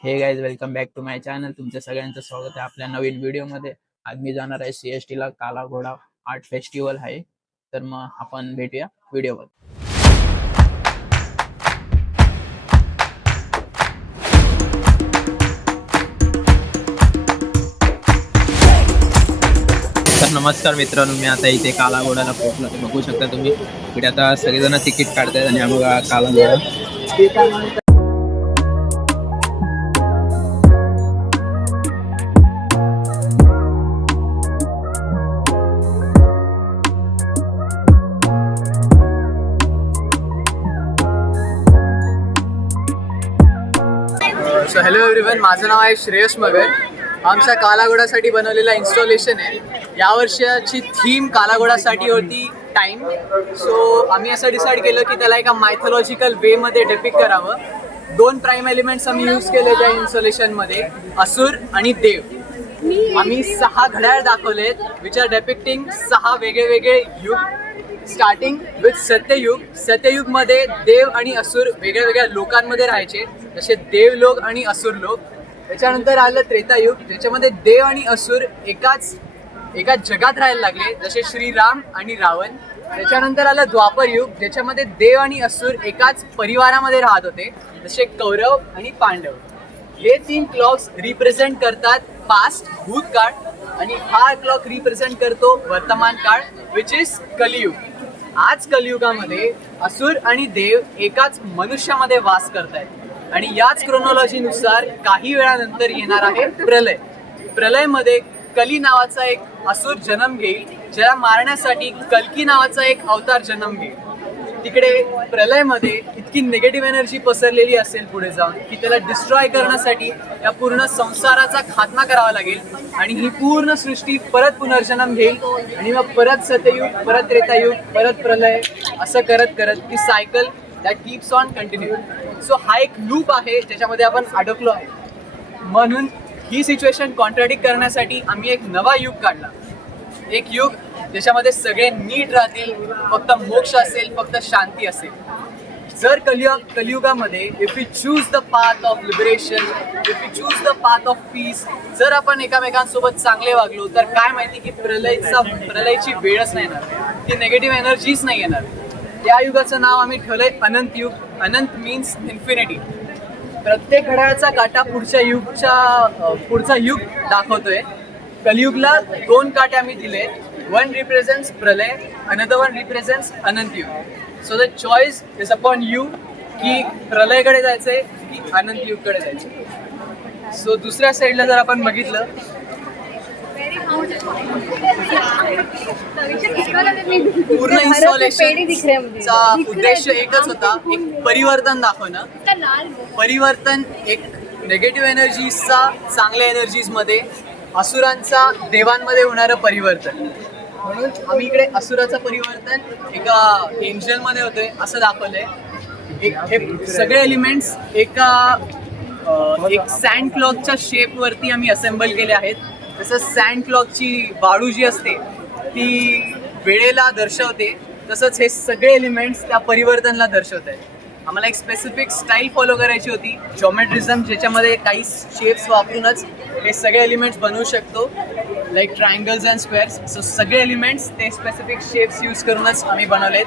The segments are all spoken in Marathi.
हे guys welcome back to my channel. तुमच्या सगळ्यांचं स्वागत आहे आपल्या नवीन व्हिडिओमध्ये. आज मी जाणार आहे CST ला. काला घोडा आर्ट फेस्टिवल आहे. तर मग आपण भेटूया व्हिडिओवर. तर नमस्कार मित्रांनो, मी आता इथे काला घोड्याला पोहोचलो. ते बघू शकता तुम्ही. इकडे आता सगळेजण तिकीट काढतायत आणि आम्ही काला घोडा. सो हॅलो एव्हरीवन, माझं नाव आहे श्रेयस मगर. आमच्या कालाघोडासाठी बनवलेला इन्स्टॉलेशन आहे. यावर्षाची थीम कालाघोडासाठी होती टाईम. सो आम्ही असं डिसाईड केलं की त्याला एका मायथॉलॉजिकल वेमध्ये डेपिक्ट करावं. दोन प्राईम एलिमेंट्स आम्ही यूज केले त्या इन्स्टॉलेशनमध्ये, असुर आणि देव. आम्ही 6 घड्याळ दाखवलेत विच आर डेपिक्टिंग 6 वेगळे युग. Starting with सत्ययुग. सत्ययुगमध्ये देव आणि असुर वेगळ्या लोकांमध्ये राहायचे, जसे देवलोक आणि असुर लोक. त्याच्यानंतर आलं त्रेतायुग, ज्याच्यामध्ये देव आणि असुर एकाच जगात राहायला लागले, जसे श्रीराम आणि रावण. त्याच्यानंतर आलं द्वापरयुग, ज्याच्यामध्ये देव आणि असुर एकाच परिवारामध्ये राहत होते, जसे कौरव आणि पांडव. हे 3 क्लॉक्स रिप्रेझेंट करतात पास्ट, भूतकाळ, आणि हा क्लॉक रिप्रेझेंट करतो वर्तमान काळ, विच इज कलियुग. आज कलियुगामध्ये असुर आणि देव एकाच मनुष्यामध्ये वास करतायत आणि याच क्रोनॉलॉजीनुसार काही वेळानंतर येणार आहे प्रलय. प्रलयमध्ये कली नावाचा एक असुर जन्म घेईल, ज्याला मारण्यासाठी कल्की नावाचा एक अवतार जन्म घेईल. तिकडे प्रलयमध्ये इतकी निगेटिव्ह एनर्जी पसरलेली असेल पुढे जाऊन की त्याला डिस्ट्रॉय करण्यासाठी या पूर्ण संसाराचा खात्मा करावा लागेल आणि ही पूर्ण सृष्टी परत पुनर्जन्म घेईल आणि मग परत सत्ययुग, परत त्रेतायुग, परत प्रलय, असं करत करत ती cycle that keeps on continue. So हा एक लूप आहे ज्याच्यामध्ये आपण अडकलो आहे. म्हणून ही सिच्युएशन कॉन्ट्राडिक्ट करण्यासाठी आम्ही एक नवा युग काढला. एक युग ज्याच्यामध्ये सगळे नीट राहतील, फक्त मोक्ष असेल, फक्त शांती असेल. जर कलियुगामध्ये if you choose the path of liberation, if you choose the path of peace, जर आपण एकमेकांसोबत चांगले वागलो तर काय माहिती की प्रलयची वेळच नाही येणार, ती निगेटिव्ह एनर्जीच नाही येणार. त्या युगाचं नाव आम्ही ठेवलंय अनंत युग. अनंत मीन्स इन्फिनिटी. प्रत्येक घड्याळाचा काटा पुढचा युग दाखवतोय. कलियुगला 2 काटे आम्ही दिले. One represents प्रलय, another one represents अनंत युग. So the choice is upon you की प्रलयकडे जायचंय की अनंत युगकडे जायचंय. सो दुसऱ्या साईडला जर आपण बघितलं, पूर्ण इन्स्टॉलेशनचा उद्देश एकच होता, एक परिवर्तन दाखवणं. परिवर्तन, एक निगेटिव्ह एनर्जीजचा चांगल्या एनर्जीजमध्ये, असुरांचा देवांमध्ये होणारं परिवर्तन. म्हणून आम्ही इकडे असुराचं परिवर्तन एका एंजलमध्ये होतोय असं दाखवलंय. हे सगळे एलिमेंट्स एक सँड क्लॉकच्या शेपवरती आम्ही असेंबल केले आहेत. तसंच सँड क्लॉकची वाळू जी असते ती वेळेला दर्शवते, तसंच हे सगळे एलिमेंट्स त्या परिवर्तनला दर्शवत आहेत. आम्हाला एक स्पेसिफिक स्टाईल फॉलो करायची होती, जॉमेट्रिझम, ज्याच्यामध्ये काही शेप्स वापरूनच हे सगळे एलिमेंट्स बनवू शकतो, like triangles and squares. So सगळे एलिमेंट्स ते स्पेसिफिक शेप्स यूज करूनच आम्ही बनवलेत.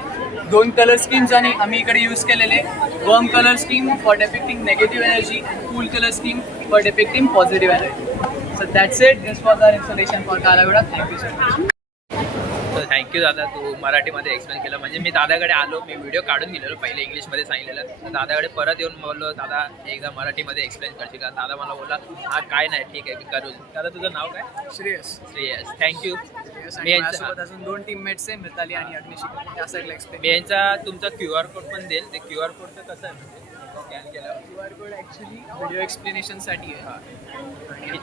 2 कलर स्कीम्स आणि आम्ही इकडे यूज केलेले warm colour scheme for depicting negative energy, cool colour scheme for depicting positive energy. So that's it. This was our installation for Kala Ghoda. Thank you so much. तर थँक्यू दादा, तू मराठीमध्ये एक्सप्लेन केलं. म्हणजे मी दादाकडे आलो, मी व्हिडिओ काढून गेलेलो, पहिले इंग्लिशमध्ये सांगितलेलं. तर दादाकडे परत येऊन बोललो, दादा एकदा मराठीमध्ये एक्सप्लेन करशील का? दादा मला बोलला हा काय नाही, ठीक आहे करू. दादा तुझं नाव काय? श्रेयस. थँक्यू. मी यांच्यासोबत अजून 2 टीममेट्स आहे, मिताली आणि अग्निशिका. त्या साईडला एक्सप्लेन. मी यांचा तुमचा QR कोड पण देईल. ते QR कोडचं कसं आहे म्हणजे स्कॅन केलं? QR कोड ॲक्च्युली व्हिडिओ एक्सप्लेनेशनसाठी आहे.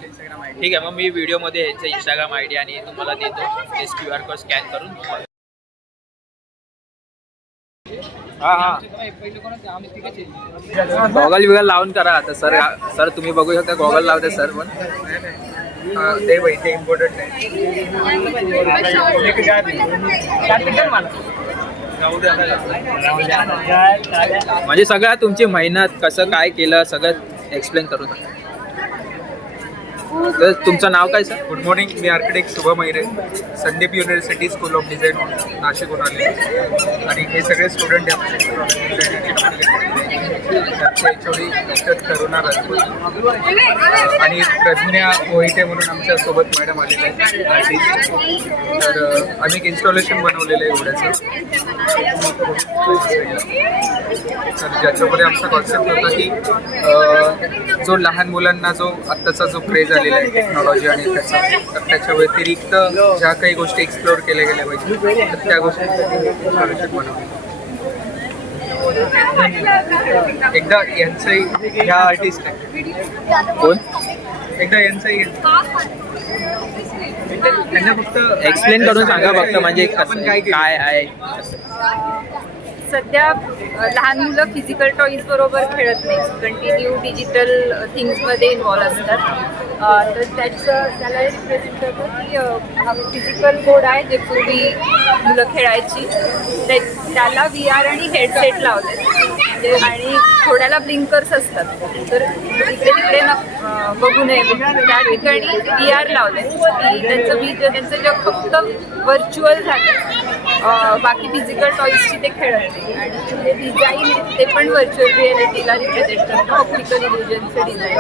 Instagram ID. ठीक आहे, मग मी व्हिडिओमध्ये ह्यांचं इंस्टाग्राम ID आणि तुम्हाला देतो. ते QR कोड स्कॅन करून. गॉगल बिगल लावून करा आता. सर तुम्ही बघू शकता गॉगल लावते सर पण. ते इम्पॉर्टंट नाही. म्हणजे सगळं तुमची मेहनत कसं काय केलं सगळं एक्सप्लेन करू नका. तर तुमचं नाव काय sir? Good morning, me architect Shubham Ahire, Sandeep university school of design नाशिकहून आले. आणि हे सगळे स्टुडंट डॉक्टर करुणा राजपूत आणि प्रज्ञा मोहिते म्हणून आमच्या सोबत मॅडम आलेले आहेत आर्टिस्ट. तर आम्ही एक इन्स्टॉलेशन बनवलेलं आहे एवढ्याचं. तर ज्याच्यामध्ये आमचा कॉन्सेप्ट होता की जो लहान मुलांना जो आत्ताचा जो क्रेज आलेला आहे टेक्नॉलॉजी आणि त्याचा, तर त्याच्या व्यतिरिक्त ज्या काही गोष्टी एक्सप्लोअर केल्या गेल्या पाहिजे तर त्या गोष्टी बनवल्या. एकदा यांचंही ह्या आर्टिस्ट आहे कोण? एकदा यांचंही त्यांना फक्त एक्सप्लेन करून सांगा फक्त, म्हणजे आपण काय आहे. सध्या लहान मुलं फिजिकल टॉईज बरोबर खेळत नाही, कंटिन्यू डिजिटल थिंग्समध्ये इन्वॉल्व असतात. तर त्याला रिप्रेझेंट करतो की हा फिजिकल बोर्ड आहे जे पूर्वी मुलं खेळायची, त्याला VR आणि हेडसेट लावले आणि थोड्याला ब्लिंकर्स असतात. तर इकडे तिकडे बघू नये त्या ठिकाणी VR लावले की त्यांचं जग फक्त व्हर्च्युअल झालं. बाकी फिजिकल टॉईजची ते खेळत नाही. आणि जे डिझाईन आहे ते पण व्हर्च्युअल रिॲलिटीला रिप्रेझेंट करतं, ऑप्टिकल इल्युजनचं डिझाईन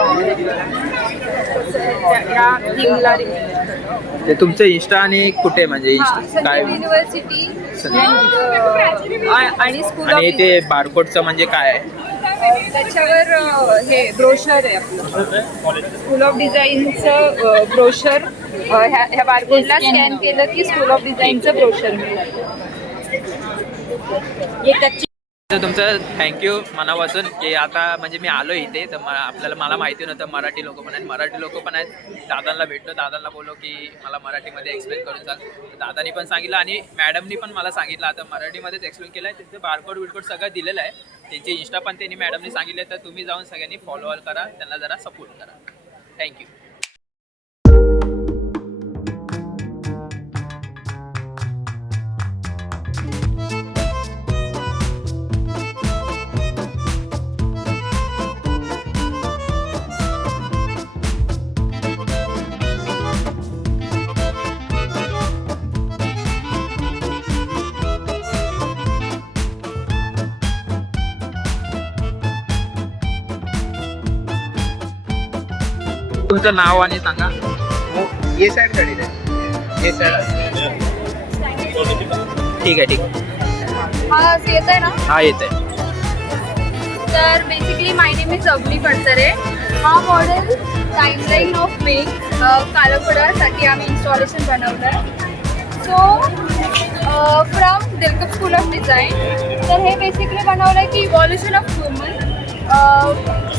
या थीमला रिप्रेझेंट करतं. ते तुमचं इन्स्टा आणि कुठे म्हणजे इन्स्टा काय? संजीव युनिव्हर्सिटी आणि स्कूल आणि ऑफ ते बारकोडचं म्हणजे काय आहे? त्याच्यावर हे ब्रोशर आहे आपलं, स्कूल ऑफ डिझाईनचं ब्रोशर. ह्या बारकोडला स्कॅन केलं की स्कूल ऑफ डिझाईनचं ब्रोशर मिळतं. तर तुमचं थँक्यू मनापासून की आता म्हणजे मी आलो इथे तर मला माहिती नव्हतं मराठी लोक पण आहेत, मराठी लोक पण आहेत. दादांना भेटलो, दादांना बोललो की मला मराठीमध्ये एक्सप्लेन करून सांग. दादांनी पण सांगितलं आणि मॅडमनी पण मला सांगितलं आता मराठीमध्येच एक्सप्लेन केलं आहे. त्यांचं बारकोड बिरकोड सगळं दिलेलं आहे. त्यांचे इंस्टा पण त्यांनी मॅडमनी सांगितले, तर तुम्ही जाऊन सगळ्यांनी फॉलो करा, त्यांना जरा सपोर्ट करा. थँक्यू. तुमचं नाव आणि सांगा. ये साईड काढली आहे, ये साईड. ठीक आहे. हा येत आहे ना? हा येत आहे. तर basically my name is Avani Phadtare. हा मॉडेल टाईमलाईन ऑफ मेक कालखोडासाठी आम्ही इन्स्टॉलेशन बनवलं आहे. So from Dilkap school of design. तर हे बेसिकली बनवलं आहे की evolution of human,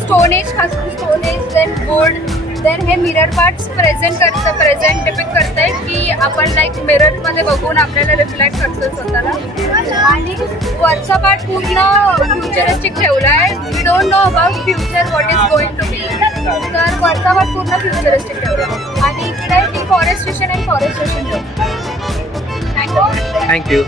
stone age पासून stone age, then board, then हे मिरर पार्ट्स प्रेझेंट डिपिक्ट करत आहे की आपण लाईक मिररमध्ये बघून आपल्याला रिफ्लेक्ट करतो स्वतःला. आणि वरचा पार्ट पूर्ण फ्युचरिस्टिक ठेवला आहे. We don't know about future what is going to be. तर वरचा पार्ट पूर्ण फ्युचरिस्टिक ठेवला आणि इकडे टी फॉरेस्टेशन अँड फॉरेस्टेशन ठेवलं. थँक्यू. थँक्यू.